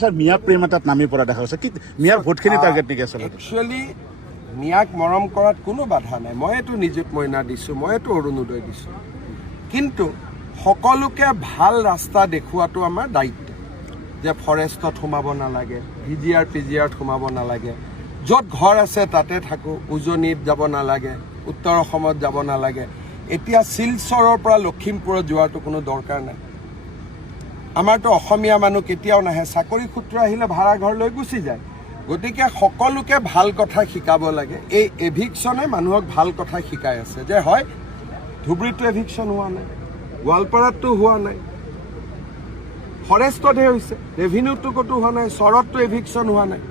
sir মিয়া প্ৰেম এটাত নামি পৰা দেখা গৈছে কি মিয়াৰ ভোটখিনি টাৰ্গেট নেকি আচলতে একচুৱেলি মিয়াক মৰম কৰাত কোনো বাধা নাই মইতো নিযুত মইনা দিছোঁ মইতো অৰুণোদয় দিছোঁ কিন্তু সকলোকে ভাল ৰাস্তা দেখুৱাটো আমাৰ দায়িত্ব যে ফৰেষ্টত সোমাব নালাগে ভিজিআৰ পিজিআৰত সোমাব নালাগে য'ত ঘৰ আছে তাতে থাকোঁ উজনিত যাব নালাগে উত্তৰ অসমত যাব নালাগে এতিয়া শিলচৰৰ পৰা লখিমপুৰত যোৱাটো কোনো দৰকাৰ নাই আমাৰতো অসমীয়া মানুহ কেতিয়াও নাহে চাকৰি সূত্ৰে আহিলে ভাড়া ঘৰ লৈ গুচি যায় গতিকে সকলোকে ভাল কথা শিকাব লাগে এই এভিকশ্যনে মানুহক ভাল কথা শিকাই আছে যে হয় ধুবুৰীতো এভিকশ্যন হোৱা নাই গোৱালপাৰাতো হোৱা নাই ফৰেষ্টতহে হৈছে ৰেভিনিউটো ক'তো হোৱা নাই চৰততো এভিকশ্যন হোৱা নাই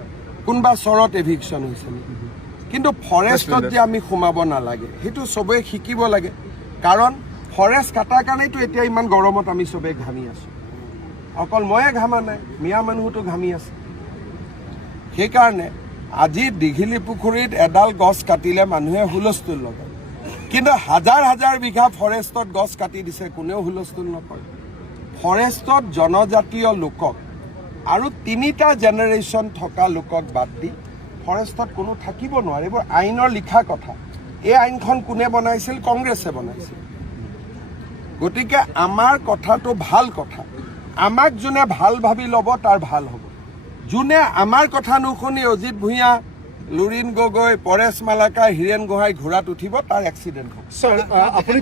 কোনোবা চৰত এভিকশ্যন হৈছে নেকি কিন্তু ফৰেষ্টত যে আমি সোমাব নালাগে সেইটো চবেই শিকিব লাগে কাৰণ ফৰেষ্ট কটাৰ কাৰণেতো এতিয়া ইমান গৰমত আমি চবেই ঘামি আছোঁ অকল ময়ে ঘামা নাই মিয়া মানুহতো ঘামি আছে সেইকাৰণে আজি দীঘলী পুখুৰীত এডাল গছ কাটিলে মানুহে হুলস্থুল লগায় কিন্তু হাজাৰ হাজাৰ বিঘা ফৰেষ্টত গছ কাটি দিছে কোনেও হুলস্থুল নকৰে ফৰেষ্টত জনজাতীয় লোকক আৰু 3টা জেনেৰেশ্যন থকা লোকক বাদ দি ফৰেষ্টত কোনো থাকিব নোৱাৰে এইবোৰ আইনৰ লিখা কথা এই আইনখন কোনে বনাইছিল কংগ্ৰেছে বনাইছিল গতিকে আমাৰ কথাটো ভাল কথা আমাক যোনে ভাল ভাবি ল'ব তাৰ ভাল হ'ব যোনে আমাৰ কথা নুশুনি অজিত ভূঞা লুৰিণ গগৈ পৰেশ মালাকাৰ হীৰেণ গোহাঁই ঘোঁৰাত উঠিব তাৰ এক্সিডেণ্ট হ'ব স্যাৰ আপুনি